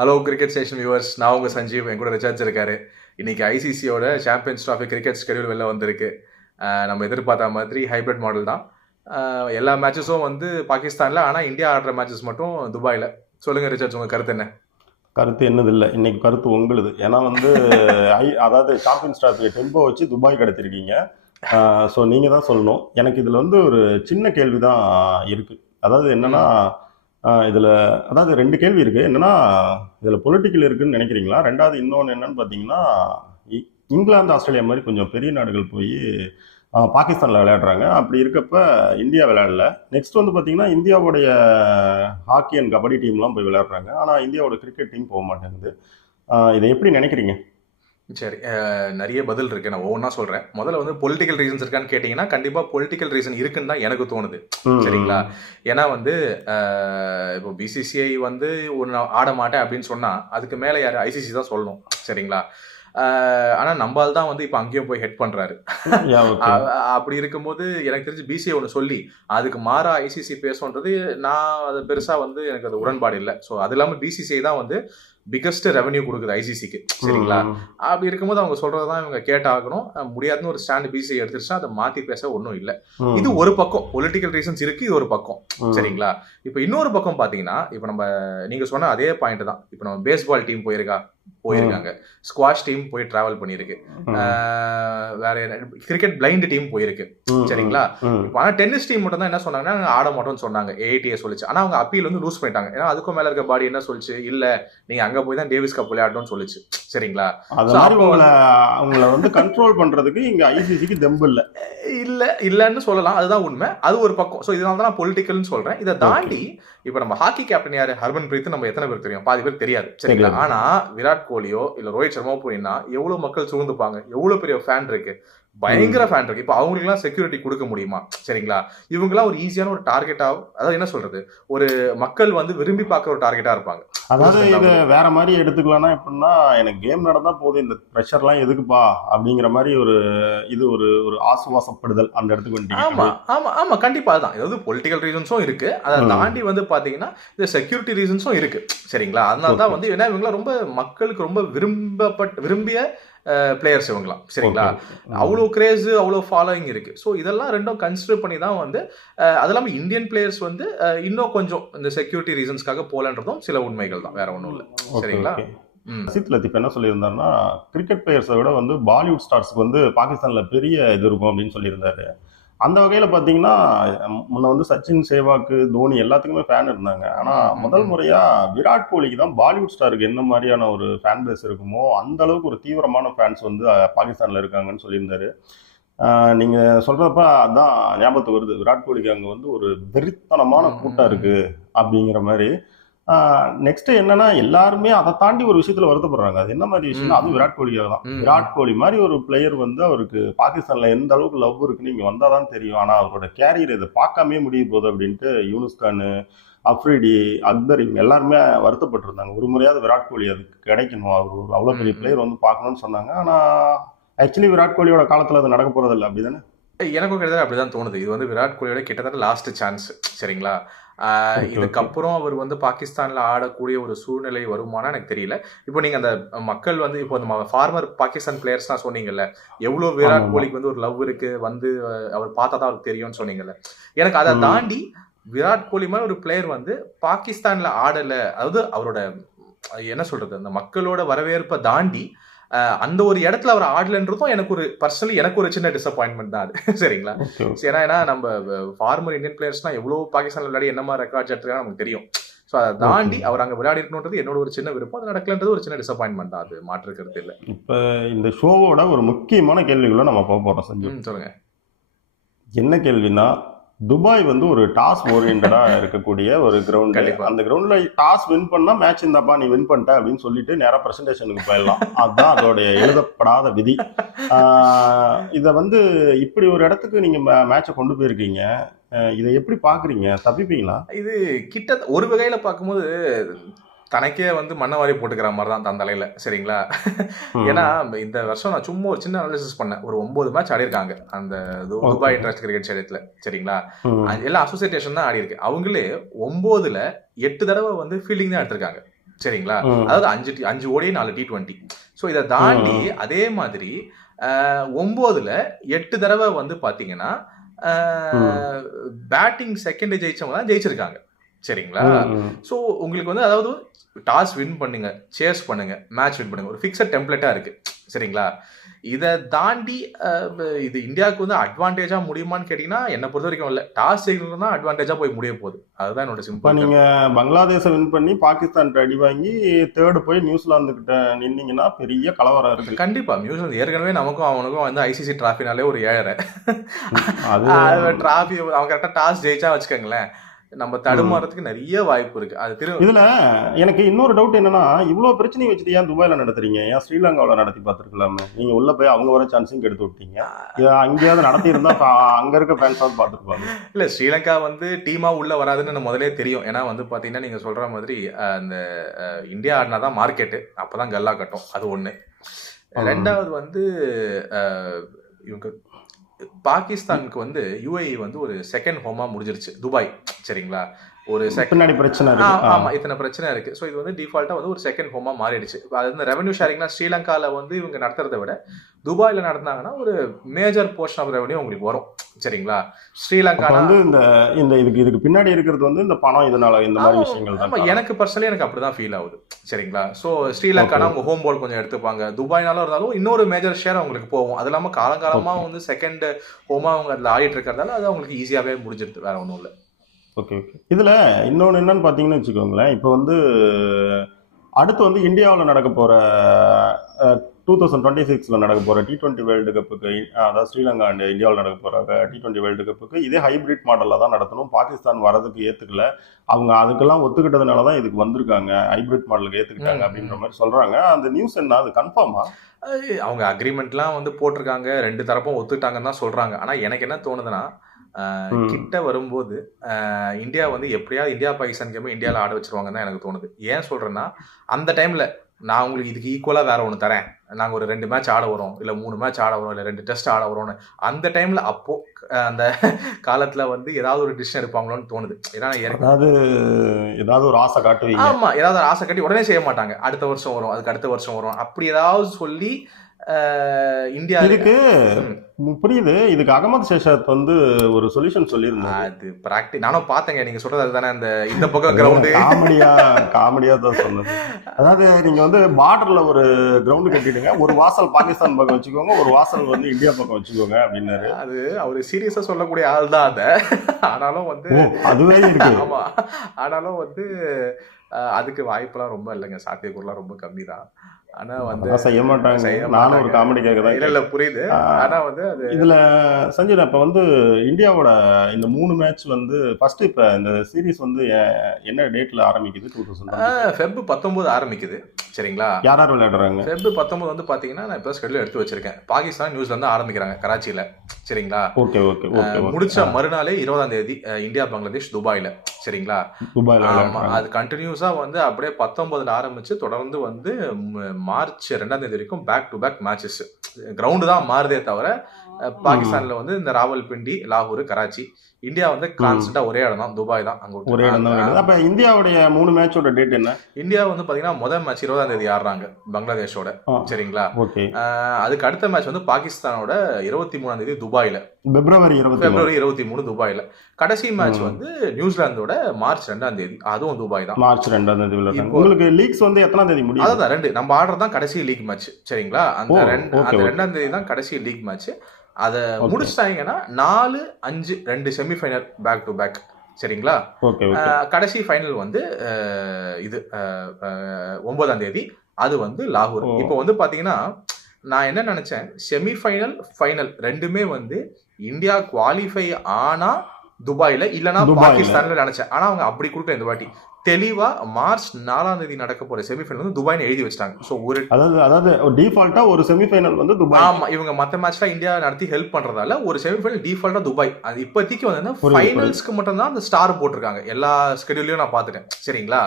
Hello cricket station viewers, நான் உங்கள் சஞ்சீவ். என் கூட ரிச்சார்ஜ் இருக்காரு. இன்னைக்கு ஐசிசியோட சாம்பியன்ஸ் ட்ராஃபி கிரிக்கெட் ஸ்கெடியூல் வெளில வந்திருக்கு. நம்ம எதிர்பார்த்த மாதிரி ஹைப்ரிட் மாடல் தான். எல்லா மேட்சஸும் வந்து பாகிஸ்தானில், ஆனால் இந்தியா ஆடுற மேட்சஸ் மட்டும் துபாயில். சொல்லுங்கள் ரிச்சார்ஜ், உங்கள் கருத்து என்ன? கருத்து என்னது இல்லை, இன்னைக்கு கருத்து உங்களுது. ஏன்னா வந்து அதாவது சாம்பியன்ஸ் டிராஃபியை டெம்போ வச்சு துபாய் கடத்திருக்கீங்க. ஸோ நீங்கள் தான் சொல்லணும். எனக்கு இதில் வந்து ஒரு சின்ன கேள்வி தான் இருக்குது. அதாவது என்னன்னா, இதில் அதாவது ரெண்டு கேள்வி இருக்குது. என்னன்னா, இதில் பொலிட்டிக்கல் இருக்குன்னு நினைக்கிறீங்களா? ரெண்டாவது இன்னொன்று என்னன்னு பார்த்தீங்கன்னா, இங்கிலாந்து ஆஸ்திரேலியா மாதிரி கொஞ்சம் பெரிய நாடுகள் போய் பாகிஸ்தானில் விளையாடுறாங்க. அப்படி இருக்கப்ப இந்தியா விளையாடல. நெக்ஸ்ட் வந்து பார்த்தீங்கன்னா, இந்தியாவுடைய ஹாக்கி அண்ட் கபடி டீம்லாம் போய் விளையாடுறாங்க. ஆனால் இந்தியாவோட கிரிக்கெட் டீம் போக மாட்டேங்குது. இதை எப்படி நினைக்கிறீங்க? சரி, நிறைய பதில் இருக்கு. நான் ஒவ்வொன்றா சொல்றேன். முதல்ல வந்து பொலிட்டிக்கல் ரீசன்ஸ் இருக்கான்னு கேட்டீங்கன்னா, கண்டிப்பா பொலிட்டிக்கல் ரீசன் இருக்குன்னு தான் எனக்கு தோணுது. சரிங்களா? ஏன்னா வந்து இப்போ பிசிசிஐ வந்து ஒன்று ஆட மாட்டேன் அப்படின்னு சொன்னா அதுக்கு மேல யாரு? ஐசிசி தான் சொல்லணும். சரிங்களா? ஆனா நம்மால் தான் வந்து இப்ப அங்கேயும் போய் ஹெட் பண்றாரு. அப்படி இருக்கும்போது எனக்கு தெரிஞ்சு பிசிஐ ஒன்று சொல்லி அதுக்கு மாறா ஐசிசி பேசுன்றது நான் அது பெருசா வந்து எனக்கு அது உடன்பாடு இல்லை. ஸோ அது இல்லாமல் பிசிசிஐ தான் வந்து பிகஸ்ட் ரெவன்யூ கொடுக்குது ஐசிசிக்கு. சரிங்களா? அப்படி இருக்கும்போது அவங்க சொல்றதான் இவங்க கேட்டாகணும். முடியாதுன்னு ஒரு ஸ்டாண்ட் பிசிஐ எடுத்துருச்சா அதை மாத்தி பேச ஒன்றும் இல்லை. இது ஒரு பக்கம் பொலிட்டிக்கல் ரீசன்ஸ் இருக்கு. இது ஒரு பக்கம். சரிங்களா? இப்போ இன்னொரு பக்கம் பாத்தீங்கன்னா, இப்போ நம்ம நீங்க சொன்ன அதே பாயிண்ட் தான். இப்போ நம்ம பேஸ்பால் டீம் போயிருக்காங்க, ஸ்குவாஷ் டீம் போய் டிராவல் பண்ணிருக்கு, வேற கிரிக்கெட் பிளைண்ட் டீம் போயிருக்கு. சரிங்களா? இப்போ ஆனா டென்னிஸ் டீம் மட்டும் தான் என்ன சொன்னாங்கன்னா, ஆட மாட்டோம்னு சொன்னாங்க. ஏஐடிஏ சொல்லிச்சு. ஆனா அவங்க அப்பீல் வந்து லூஸ் பண்ணிட்டாங்க. ஏன்னா அதுக்கும் மேல இருக்க பாடி என்ன சொல்லிச்சு? இல்ல, நீங்க அங்க போய் தான் டேவிஸ் கப் விளையாடணும்னு சொல்லிச்சு. சரிங்களா? அவங்கள வந்து கண்ட்ரோல் பண்றதுக்கு இங்க ஐசிசிக்கு தெம்பு இல்லன்னு சொல்லலாம். அதுதான் உண்மை. அது ஒரு பக்கம். ஸோ இதனால தான் நான் பொலிட்டிக்கல்னு சொல்றேன். இதை தாண்டி இப்போ நம்ம ஹாக்கி கேப்டன் யாரு? ஹர்மன் பிரீத். நம்ம எத்தனை பேர் தெரியும்? பாதி பேர் தெரியாது. சரிங்களா? ஆனா விராட் கோலியோ இல்ல ரோஹித் சர்மா போயின்னா எவ்வளவு மக்கள் சூழ்ந்துப்பாங்க, எவ்வளவு பெரிய ஃபேன் இருக்கு, பயங்கர ஃபேன் இருக்கு. இப்போ அவங்களுக்குலாம் செக்யூரிட்டி கொடுக்க முடியுமா? சரிங்களா? இவங்கெல்லாம் ஒரு ஈஸியான ஒரு டார்கெட்டா, அதாவது என்ன சொல்றது, ஒரு மக்கள் வந்து விரும்பி பார்க்குற ஒரு டார்கெட்டா இருப்பாங்க. அதாவது இதை வேற மாதிரி எடுத்துக்கலாம்னா எப்படின்னா, எனக்கு கேம் நடந்தா போதும், இந்த ப்ரெஷர்லாம் எதுக்குப்பா அப்படிங்கிற மாதிரி ஒரு இது ஒரு ஒரு ஆசுவாசப்படுதல் அந்த இடத்துக்கு வந்துட்டீங்க. ஆமா ஆமா ஆமா, கண்டிப்பா. அதுதான். அதாவது பொலிட்டிக்கல் ரீசன்ஸும் இருக்கு. அதை தாண்டி வந்து பாத்தீங்கன்னா இந்த செக்யூரிட்டி ரீசன்ஸும் இருக்கு. சரிங்களா? அதனால தான் வந்து ஏன்னா இவங்களாம் ரொம்ப மக்களுக்கு ரொம்ப விரும்பிய பிளேயர்ஸ் இவங்களாம். சரிங்களா? அவ்வளோ கிரேஸ், அவ்வளோ ஃபாலோயிங் இருக்கு. ஸோ இதெல்லாம் ரெண்டும் கன்சிடர் பண்ணி தான் வந்து அது இல்லாமல் இந்தியன் பிளேயர்ஸ் வந்து இன்னும் கொஞ்சம் இந்த செக்யூரிட்டி ரீசன்ஸ்க்காக போலன்றதும் சில உண்மைகள் தான், வேற ஒன்றும் இல்லை. சரிங்களா? அசித் லத்தீப் என்ன சொல்லியிருந்தாருன்னா, கிரிக்கெட் பிளேயர்ஸை விட வந்து பாலிவுட் ஸ்டார்ஸ்க்கு வந்து பாகிஸ்தான்ல பெரிய இது இருக்கும் அப்படின்னு சொல்லியிருந்தாரு. அந்த வகையில் பார்த்தீங்கன்னா, முன்ன வந்து சச்சின், சேவாக்கு, தோனி எல்லாத்துக்குமே ஃபேன் இருந்தாங்க. ஆனால் முதல் முறையாக விராட் கோலிக்கு தான் பாலிவுட் ஸ்டாருக்கு என்ன மாதிரியான ஒரு ஃபேன் பேஸ் இருக்குமோ அந்த அளவுக்கு ஒரு தீவிரமான ஃபேன்ஸ் வந்து பாகிஸ்தானில் இருக்காங்கன்னு சொல்லியிருந்தாரு. நீங்கள் சொல்கிறப்ப அதான் ஞாபகத்துக்கு வருது. விராட் கோலிக்கு அங்கே வந்து ஒரு வெறித்தனமான கூட்டம் இருக்குது அப்படிங்கிற மாதிரி. நெக்ஸ்ட் என்னன்னா, எல்லாருமே அதை தாண்டி ஒரு விஷயத்துல வருத்தப்படுறாங்க. அது என்ன மாதிரி விஷயம்னா, அதுவும் விராட் கோலியாக தான். விராட் கோலி மாதிரி ஒரு பிளேயர் வந்து அவருக்கு பாகிஸ்தான்ல எந்த அளவுக்கு லவ் இருக்குன்னு இங்க வந்தாதான் தெரியும். ஆனா அவரோட கேரியர் இதை பார்க்காமே முடிய போகுது அப்படின்ட்டு யூனுஸ் கான், அஃப்ரிடி, அக்பர் இவங்க எல்லாருமே வருத்தப்பட்டிருந்தாங்க. ஒரு முறையாவது விராட் கோலி அதுக்கு கிடைக்கணும், அவர் ஒரு அவ்வளவு பெரிய பிளேயர் வந்து பார்க்கணும்னு சொன்னாங்க. ஆனா ஆக்சுவலி விராட் கோலியோட காலத்துல அது நடக்க போறது இல்லை. அப்படிதானே? எனக்கும் கிட்டத்தட்ட அப்படிதான் தோணுது. இது வந்து விராட் கோலியோட கிட்டத்தட்ட லாஸ்ட் சான்ஸ். சரிங்களா? இதுக்கப்புறம் அவர் வந்து பாகிஸ்தான்ல ஆடக்கூடிய ஒரு சூழ்நிலை வருமானா எனக்கு தெரியல. இப்போ நீங்க அந்த மக்கள் வந்து இப்போ நம்ம ஃபார்மர் பாகிஸ்தான் பிளேயர்ஸ்லாம் சொன்னீங்கல்ல, எவ்வளவு விராட் கோலிக்கு வந்து ஒரு லவ் இருக்கு, வந்து அவர் பார்த்தா தான் அவருக்கு தெரியும்னு சொன்னீங்கல்ல. எனக்கு அதை தாண்டி விராட் கோலி மாதிரி ஒரு பிளேயர் வந்து பாகிஸ்தான்ல ஆடல, அதாவது அவரோட என்ன சொல்றது, அந்த மக்களோட வரவேற்பை தாண்டி அந்த ஒரு இடத்துல அவர் ஆடலன்றதும் எனக்கு ஒரு பர்சனலி எனக்கு ஒரு சின்ன டிசப்பாயின்மெண்ட் தான் அது. சரிங்களா? ஏன்னா நம்ம ஃபார்மர் இந்தியன் பிளேயர்ஸ்லாம் எவ்வளோ பாகிஸ்தான்ல விளையாடி என்ன மாதிரி ரெக்கார்ட் எடுத்துருக்காங்க நமக்கு தெரியும். ஸோ அதை தாண்டி அவர் அங்கே விளையாடி இருக்கணுன்றது என்னோட ஒரு சின்ன விருப்பம். அது நடக்கலன்றது ஒரு சின்ன டிசப்பாயின்மெண்ட் தான். அது மாற்றுக்கிறது இல்லை. இப்போ இந்த ஷோவோட ஒரு முக்கியமான கேள்விகளை நம்ம போக போகிறோம். சஞ்சீவ், சொல்லுங்க. என்ன கேள்வினா, துபாய் வந்து ஒரு டாஸ் ஓரியன்டா இருக்கக்கூடிய ஒரு கிரவுண்ட். அந்த கிரவுண்ட்ல டாஸ் வின் பண்ணா மேட்ச் இந்தாப்பா நீ வின் பண்ணிட்ட அப்படின்னு சொல்லிட்டு நேரா பிரசன்டேஷனுக்கு போயிடலாம். அதுதான் அதோடைய எழுதப்படாத விதி. இதை வந்து இப்படி ஒரு இடத்துக்கு நீங்க மேட்சை கொண்டு போயிருக்கீங்க. இதை எப்படி பாக்குறீங்க? தப்பிப்பீங்களா? இது கிட்ட ஒரு வகையில பார்க்கும்போது தனக்கே வந்து மண்ணவாரி போட்டுக்கிற மாதிரி தான் தன் தலையில. சரிங்களா? ஏன்னா இந்த வருஷம் நான் சும்மா ஒரு சின்ன அனாலிசிஸ் பண்ணேன். ஒரு 9 மேட்ச் ஆடி இருக்காங்க அந்த துபாய் இன்டர்நேஷனல் கிரிக்கெட் ஸ்டேடியத்துல. சரிங்களா? எல்லா அசோசியேஷன் தான் ஆடி இருக்கு. அவங்களே 9ல் 8 தடவை வந்து ஃபீல்டிங் தான் எடுத்திருக்காங்க. சரிங்களா. அதாவது 5 ODI 4 T20. ஸோ இதை தாண்டி அதே மாதிரி 9ல் 8 தடவை வந்து பாத்தீங்கன்னா பேட்டிங் செகண்ட் ஜெயிச்சவங்க தான் ஜெயிச்சிருக்காங்க, சரிங்களா. ஸோ உங்களுக்கு வந்து அதாவது டாஸ் வின் பண்ணுங்க, சேஸ் பண்ணுங்க, மேட்ச் வின் பண்ணுங்க, ஒரு ஃபிக்ஸட் டெம்ப்ளேட்டா இருக்கு, சரிங்களா. இதை தாண்டி இது இந்தியாவுக்கு வந்து அட்வான்டேஜா முடியுமான்னு கேட்டீங்கன்னா என்ன பொறுத்த வரைக்கும் இல்லை. டாஸ் ஜெயிக்கணும் தான் அட்வான்டேஜா போய் முடிய போகுது. அதுதான் என்னோட சிம்பிள். நீங்க பங்களாதேஷை வின் பண்ணி பாகிஸ்தான் அடி வாங்கி தேர்டு போய் நியூசிலாந்து கிட்ட நின்னீங்கன்னா பெரிய கலவரம் இருக்கு. கண்டிப்பா நியூசிலாந்து ஏற்கனவே நமக்கும் அவனுக்கும் வந்து ஐசிசி டிராஃபினாலே ஒரு 7 டிராஃபி அவன் கரெக்டா டாஸ் ஜெயிச்சா வச்சுக்கோங்களேன், நம்ம தடுமாறதுக்கு நிறைய வாய்ப்பு இருக்கு. அது இதுல எனக்கு இன்னொரு டவுட் என்னன்னா, இவ்வளவு பிரச்சனை வச்சுட்டு ஏன் துபாயில நடத்துறீங்க, ஏன் ஸ்ரீலங்காவில நடத்தி பார்த்துருக்கலாமே. நீங்க உள்ள போய் அவங்க வர சான்ஸும் கெடுத்து விட்டீங்க. அங்கேயாவது நடத்தி இருந்தா அங்க இருக்க ஃபேன்ஸாவது பார்த்துருப்பாங்க. இல்ல ஸ்ரீலங்கா வந்து டீமா உள்ள வராதுன்னு முதலே தெரியும். ஏன்னா வந்து பாத்தீங்கன்னா நீங்க சொல்ற மாதிரி அந்த இந்தியா ஆடினாதான் மார்க்கெட்டு, அப்பதான் கல்லா கட்டும். அது ஒண்ணு. ரெண்டாவது வந்து இவங்க பாகிஸ்தானுக்கு வந்து UAE வந்து ஒரு செகண்ட் ஹோமா முடிஞ்சிருச்சு, துபாய், சரிங்களா. ஒரு பின்னாடி பிரச்சனை இருக்கு. ஆமா, இத்தனை பிரச்சனை இருக்கு. ஸோ இது வந்து டிஃபால்ட்டா வந்து ஒரு செகண்ட் ஹோமா மாறிடுச்சு. அது வந்து ரெவன்யூ ஷேரிங்னா ஸ்ரீலங்கால வந்து இவங்க நடத்துறதை விட துபாயில நடந்தாங்கன்னா ஒரு மேஜர் போர்ஷன் ஆஃப் ரெவன்யூ உங்களுக்கு வரும், சரிங்களா. ஸ்ரீலங்கா வந்து இந்த இதுக்கு பின்னாடி இருக்கிறது வந்து இந்த பணம், இதனால இந்த மாதிரி விஷயங்கள் தான். எனக்கு பர்சனலி எனக்கு அப்படிதான் ஃபீல் ஆகுது, சரிங்களா. ஸோ ஸ்ரீலங்கானா அவங்க ஹோம் போல் கொஞ்சம் எடுத்துப்பாங்க, துபாய்னாலும் இருந்தாலும் இன்னொரு மேஜர் ஷேர் அவங்களுக்கு போகும். அது இல்லாமல் காலங்காலமா வந்து செகண்ட் ஹோமா அவங்க அதில் ஆடிட்டு இருக்கிறதால அது அவங்களுக்கு ஈஸியாகவே முடிஞ்சிருது, வேற ஒன்றும் இல்லை. Okay okay. இதில் இன்னொன்று என்னன்னு பார்த்தீங்கன்னு வச்சுக்கோங்களேன், இப்போ வந்து அடுத்து வந்து இந்தியாவில் நடக்க போகிற 2026 நடக்க போகிற T20 வேர்ல்டு கப்புக்கு, அதாவது ஸ்ரீலங்கா அண்ட் இந்தியாவில் நடக்க போகிற T20 வேர்ல்டு கப்புக்கு இதே ஹைபிரிட் மாடலில் தான் நடத்தணும். பாகிஸ்தான் வரதுக்கு ஏற்றுக்கல, அவங்க அதுக்கெல்லாம் ஒத்துக்கிட்டதுனால தான் இதுக்கு வந்திருக்காங்க, ஹைபிரிட் மாடலுக்கு ஏற்றுக்கிட்டாங்க அப்படின்ற மாதிரி சொல்கிறாங்க. அந்த நியூஸ் என்ன, அது கன்ஃபார்மா? அவங்க அக்ரிமெண்ட்லாம் வந்து போட்டிருக்காங்க, 2 தரப்பும் ஒத்துக்கிட்டாங்கன்னு தான் சொல்கிறாங்க. ஆனால் எனக்கு என்ன தோணுதுன்னா கிட்ட வரும்போது இந்தியா வந்து எப்படியாவது இந்தியா பாகிஸ்தான் கேம் இந்தியாவில் ஆட வச்சிருவாங்க தான் எனக்கு தோணுது. ஏன் சொல்றேன்னா அந்த டைம்ல நான் உங்களுக்கு இதுக்கு ஈக்குவலா வேற ஒன்று தரேன், நாங்க ஒரு 2 மேட்ச் ஆட வரோம், இல்ல 3 மேட்ச் ஆட வரோம், இல்ல 2 டெஸ்ட் ஆட வரோம்னு அந்த டைம்ல அப்போ அந்த காலத்துல வந்து ஏதாவது ஒரு டிசிஷன் எடுப்பாங்களோன்னு தோணுது. ஏன்னா ஏதாவது ஒரு ஆசை காட்டுவீங்க. ஆமா, ஏதாவது ஆசை காட்டி உடனே செய்ய மாட்டாங்க. அடுத்த வருஷம் வரும், அதுக்கு அடுத்த வருஷம் வரும், அப்படி ஏதாவது சொல்லி இந்தியா இதுக்கு புரியுது. இதுக்கு அகமது ஷேஷாத் வந்து ஒரு சொல்யூஷன் சொல்லியிருந்தாங்க. அது பிராக்டிஸ் நானும் பார்த்தேங்க. நீங்க சொல்றது அதுதானே, இந்த பக்கம் கிரவுண்டு காமெடியா தான் சொன்னது. அதாவது நீங்க வந்து பார்டர்ல ஒரு கிரவுண்டு கட்டிடுங்க, ஒரு வாசல் பாகிஸ்தான் பக்கம் வச்சுக்கோங்க, ஒரு வாசல் வந்து இந்தியா பக்கம் வச்சுக்கோங்க அப்படின்னாரு. அது அவரு சீரியஸா சொல்லக்கூடிய ஆள் தான் அத. ஆனாலும் வந்து அதுவே இருக்கு. ஆமா, ஆனாலும் வந்து அதுக்கு வாய்ப்பெல்லாம் ரொம்ப இல்லைங்க, சாத்தியக்கூறுலாம் ரொம்ப கம்மி தான். ஆனா வந்து செய்ய மாட்டாங்க. நானும் ஒரு காமெடிக்காக தான். இல்ல புரியுது. ஆனா வந்து அது இதுல சஞ்சய், இப்ப வந்து இந்தியாவோட இந்த 3 மேட்ச் வந்து ஃபர்ஸ்ட் இப்ப இந்த சீரிஸ் வந்து என்ன டேட்ல ஆரம்பிக்குது? 2000 ஃபெப் 19 ஆரம்பிக்குது, சரிங்களா. யார் யார் விளையாடுறாங்க? ஃபெப் 19 வந்து பாத்தீங்கன்னா நான் இப்ப ஸ்கெட்யூல் எடுத்து வச்சிருக்கேன். பாகிஸ்தான் நியூசிலாந்து ஆரம்பிக்கிறாங்க கராச்சியில, சரிங்களா. Okay okay okay. முடிச்ச மறுநாளே 20ஆம் தேதி இந்தியா பங்களாதேஷ் துபாயில, சரிங்களா. துபாயில அது கண்டினியூஸா வந்து அப்படியே 19 ஆரம்பிச்சு தொடர்ந்து வந்து மார்ச் 2ஆம் தேதி வரைக்கும் back to back matches. Ground தான் மாறுதே தவிர பாகிஸ்தான்ல வந்து இந்த ராவல்பிண்டி, லாகூர், கராச்சி. இந்தியா வந்து கான்ஸ்டன்டா ஒரே இடம் தான், துபாய் தான். அங்க ஒரே இடம் தான். அப்ப இந்தியாவுடைய 3 மேட்சோட டேட் என்ன? இந்தியா வந்து பாத்தீங்கன்னா முதல் மேட்ச் 20ஆம் தேதி ஆடுறாங்க பங்களாதேஷோட, சரிங்களா. அதுக்கு அடுத்த மேட்ச் வந்து பாகிஸ்தானோட 23ஆம் தேதி துபாயில, பிப்ரவரி 23 துபாயில. கடைசி மேட்ச் வந்து நியூசிலாந்தோட மார்ச் 2ஆம் தேதி, அதுவும் துபாய் தான். மார்ச் 2ஆம் தேதி விளையாடுறாங்க. உங்களுக்கு லீக்ஸ் வந்து எத்தனாம் தேதி முடியும்? அதான் 2 நம்ம ஆடுறது தான் கடைசி லீக் மேட்ச், சரிங்களா. அந்த 2ஆம் தேதி தான் கடைசி லீக் மேட்ச். அதை முடிச்சிட்டாங்கன்னா 4, 5 2 செமிஃபைனல் பேக் டு பேக், சரிங்களா. கடைசி ஃபைனல் வந்து இது 9ஆம் தேதி, அது வந்து லாகூர். இப்போ வந்து பாத்தீங்கன்னா நான் என்ன நினைச்சேன், செமிஃபைனல் ஃபைனல் ரெண்டுமே வந்து இந்தியா குவாலிஃபை ஆனா துபாயில இல்லனா பாகிஸ்தான்ல நினைச்சேன். ஆனா அவங்க அப்படி கொடுக்கல. இந்த வாட்டி தெளிவா மார்ச் 4ஆம் தேதி நடக்க போற செமிஃபைனல் வந்து துபாய்னு எழுதி வச்சிட்டாங்க. சோ ஒரு அதாவது டிஃபால்ட்டா ஒரு செமிஃபைனல் வந்து துபாய். ஆமா, இவங்க மத்த மேட்ச்ல இந்தியா நடத்தி ஹெல்ப் பண்றதால ஒரு செமிஃபைனல் டிஃபால்ட்டா துபாய். அது இப்போதைக்கு வந்து ஃபைனல்ஸ்க்கு மட்டும் தான் அந்த ஸ்டார் போட்டிருக்காங்க. எல்லா ஸ்கெட்யூலையும் நான் பாத்துட்டேன், சரிங்களா.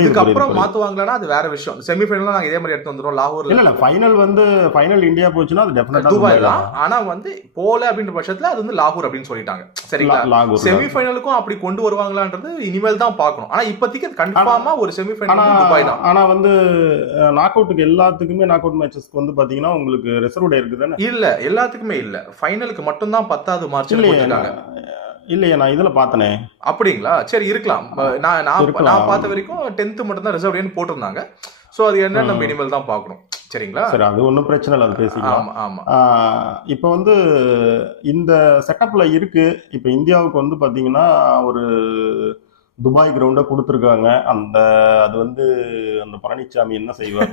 இதுக்கு அப்புறம் மாத்துவாங்களானா அது வேற விஷயம். செமிஃபைனல் நாங்க இதே மாதிரி எடுத்து வந்துரும் லாகூர்ல. இல்ல ஃபைனல் வந்து ஃபைனல் இந்தியா போச்சுனா அது டெஃபினட்டா துபாய் தான். ஆனா வந்து போல அப்படின்ற பட்சத்துல அது வந்து லாகூர் அப்படின்னு சொல்லிட்டாங்க, சரிங்களா. செமிஃபைனலுக்கும் அப்படி கொண்டு வருவாங்களான்றது இனிமேல் தான் பார்க்கணும். ஆனா இப்போதைக்கு கன்ஃபார்மா ஒரு செமிஃபைனல் துபாய் தான். ஆனா வந்து நாக் அவுட்டுக்கு எல்லாத்துக்குமே நாக் அவுட் மேட்சஸ்க்கு வந்து பாத்தீங்கன்னா உங்களுக்கு ரிசர்வ் டே இருக்கு தானே? இல்ல, எல்லாத்துக்குமே இல்ல. ஃபைனலுக்கு மட்டும் தான் 10வது மார்ச்ல போட்டுருக்காங்க. இல்லையே, நான் இதுல பாத்தனே. அப்படிங்களா? சரி இருக்கலாம். நான் பார்த்த வரைக்கும் 10th மட்டும் தான் ரிசர்வ் டேன்னு போட்டிருந்தாங்க. சோ அது என்ன நம்ம இனிமேல் தான் பார்க்கணும். சரிங்களா? சரி, அது ஒன்றும் பிரச்சனை இல்லை, அது பேசிக்கலாம். ஆமா. இப்போ வந்து இந்த செட்டப்ல இருக்கு. இப்போ இந்தியாவுக்கு வந்து பாத்தீங்கன்னா ஒரு துபாய் கிரவுண்டை கொடுத்துருக்காங்க. அது வந்து அந்த பழனிசாமி என்ன செய்வார்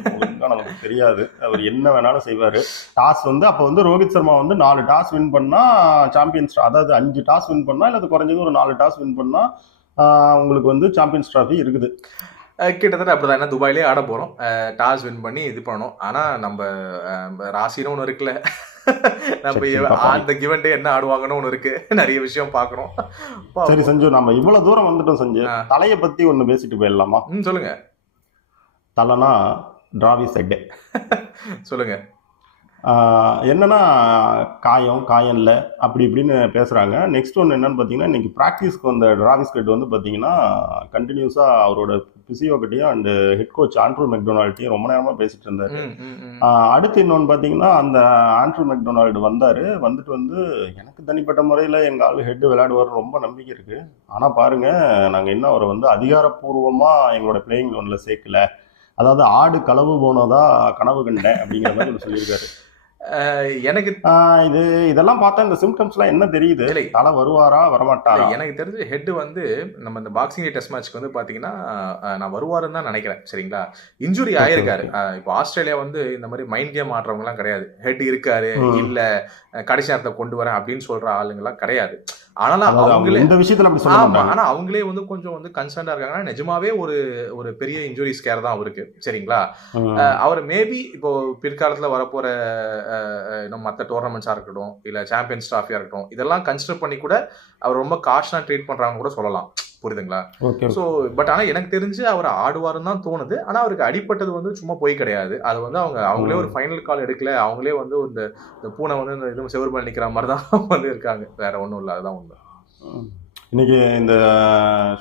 நமக்கு தெரியாது. அவர் என்ன வேணாலும் செய்வார். டாஸ் வந்து அப்போ வந்து ரோஹித் சர்மா வந்து 4 டாஸ் வின் பண்ணா சாம்பியன்ஸ், அதாவது 5 டாஸ் வின் பண்ணா இல்லை குறைஞ்சது ஒரு 4 டாஸ் வின் பண்ணா உங்களுக்கு வந்து சாம்பியன்ஸ் டிராஃபி இருக்குது. கிட்டத்தட்ட அப்படிதான். என்ன துபாயிலே ஆட போறோம், டாஸ் வின் பண்ணி இது பண்ணணும். ஆனா நம்ம ராசின்னு ஒண்ணு இருக்குல்ல, நம்ம அந்த கிவன் டே என்ன ஆடுவாங்கன்னு ஒண்ணு இருக்கு. நிறைய விஷயம் பாக்குறோம். சரி சஞ்சு, நம்ம இவ்வளவு தூரம் வந்துட்டோம் சஞ்சு. தலையை பத்தி ஒண்ணு பேசிட்டு போயிடலாமா? சொல்லுங்க. தலைனா டிராவிஸ் ஹெட். சொல்லுங்க. என்னன்னா காயம் இல்லை அப்படி இப்படின்னு பேசுகிறாங்க. நெக்ஸ்ட் ஒன்று என்னன்னு பார்த்தீங்கன்னா, இன்னைக்கு ப்ராக்டிஸ்க்கு வந்த டிராவிஸ் ஹெட் வந்து பார்த்தீங்கன்னா கண்டினியூஸாக அவரோட பிசியோகிட்டையும் அண்டு ஹெட் கோச் ஆண்ட்ரூ மெக்டொனால்ட்டையும் ரொம்ப நேரமாக பேசிட்டு இருந்தார். அடுத்து இன்னொன்று பார்த்தீங்கன்னா, அந்த ஆண்ட்ரூ மெக்டொனால்டு வந்துட்டு வந்து எனக்கு தனிப்பட்ட முறையில் எங்கள் ஆள் ஹெட் விளையாடுவார் ரொம்ப நம்பிக்கை இருக்குது. ஆனால் பாருங்கள், நாங்கள் இன்னும் அவரை வந்து அதிகாரப்பூர்வமாக எங்களோட பிளேயிங் லோனில் சேர்க்கல, அதாவது ஆடு களவு போனதா கனவு கண்டேன் அப்படிங்கிற மாதிரி சொல்லியிருக்காரு. எனக்கு இதெல்லாம் பார்த்தா இந்த சிம்டம்ஸ்லாம் என்ன தெரியுது? தலை வருவாரா வரமாட்டாரா? எனக்கு தெரிஞ்ச ஹெட் வந்து நம்ம இந்த பாக்ஸிங் டெஸ்ட் மேட்ச்க்கு வந்து பாத்தீங்கன்னா நான் வருவாருன்னு தான் நினைக்கிறேன். சரிங்களா? இன்ஜுரி ஆயிருக்காரு. இப்போ ஆஸ்திரேலியா வந்து இந்த மாதிரி மைண்ட் கேம் ஆடுறவங்க எல்லாம் கிடையாது. ஹெட் இருக்காரு இல்ல கடைசி நேரத்தை கொண்டு வரேன் அப்படின்னு சொல்ற ஆளுங்க எல்லாம் கிடையாது. ஆனாலும் அவங்களே இந்த விஷயத்துல அப்படி சொல்லுவாங்க. ஆனா அவங்களே வந்து கொஞ்சம் வந்து கன்சர்ன்டா இருக்காங்கன்னா நிஜமாவே ஒரு பெரிய இன்ஜுரி ஸ்கேர் தான் அவருக்கு. சரிங்களா? அவர் மேபி இப்போ பிற்காலத்துல வரப்போற மற்ற டோர்னமெண்ட்ஸா இருக்கட்டும் இல்ல சாம்பியன்ஸ் டிராஃபியா இருக்கட்டும், இதெல்லாம் கன்சிடர் பண்ணி கூட அவர் ரொம்ப காஷனா ட்ரீட் பண்றாங்க கூட சொல்லலாம். புரியுதுங்களா? ஸோ பட் ஆனால் எனக்கு தெரிஞ்சு அவர் ஆடுவாருன்னு தான் தோணுது. ஆனால் அவருக்கு அடிப்பட்டது வந்து சும்மா போய் கிடையாது. அது வந்து அவங்களே ஒரு ஃபைனல் கால் எடுக்கல. அவங்களே வந்து இந்த பூனை வந்து இந்த இது செவரு மேல் நிற்கிற மாதிரி தான் வந்து இருக்காங்க. வேற ஒன்றும் இல்லை. அதுதான் உண்மை. இன்னைக்கு இந்த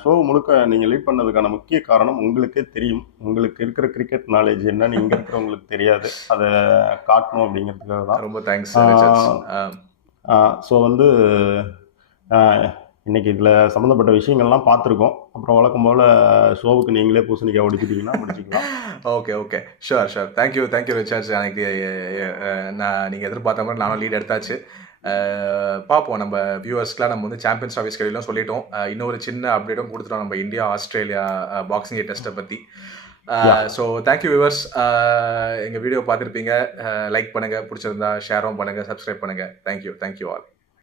ஷோ முழுக்க நீங்கள் லீட் பண்ணதுக்கான முக்கிய காரணம் உங்களுக்கே தெரியும். உங்களுக்கு இருக்கிற கிரிக்கெட் நாலேஜ் என்னன்னு இங்கே இருக்கிறவங்களுக்கு தெரியாது. அதை காட்டணும் அப்படிங்கிறதுக்காக தான். ரொம்ப தேங்க்ஸ். ஸோ வந்து இன்னைக்கு இதில் சம்மந்தப்பட்ட விஷயங்கள்லாம் பார்த்துருக்கோம். அப்புறம் வழக்கம் போல் ஷோவுக்கு நீங்களே பூசணிக்காய் ஒடிச்சிட்டிங்கன்னா முடிச்சிக்கலாம். Okay sure. தேங்க்யூ ரிச்சர்ஸ். எனக்கு நீங்கள் எதிர்பார்த்த மாதிரி நானும் லீட் எடுத்தாச்சு. பார்ப்போம். நம்ம வியூவர்ஸ்க்குலாம் நம்ம வந்து சாம்பியன்ஸ் டிராஃபி ஸ்கெடியூலும் சொல்லிட்டோம். இன்னொரு சின்ன அப்டேட்டும் கொடுத்துட்டோம் நம்ம இந்தியா ஆஸ்திரேலியா பாக்ஸிங் டெஸ்ட்டை பற்றி. So thank you viewers. எங்கள் வீடியோ பார்த்துருப்பீங்க. லைக் பண்ணுங்கள், பிடிச்சிருந்தா ஷேரும் பண்ணுங்கள், சப்ஸ்கிரைப் பண்ணுங்கள். Thank you all.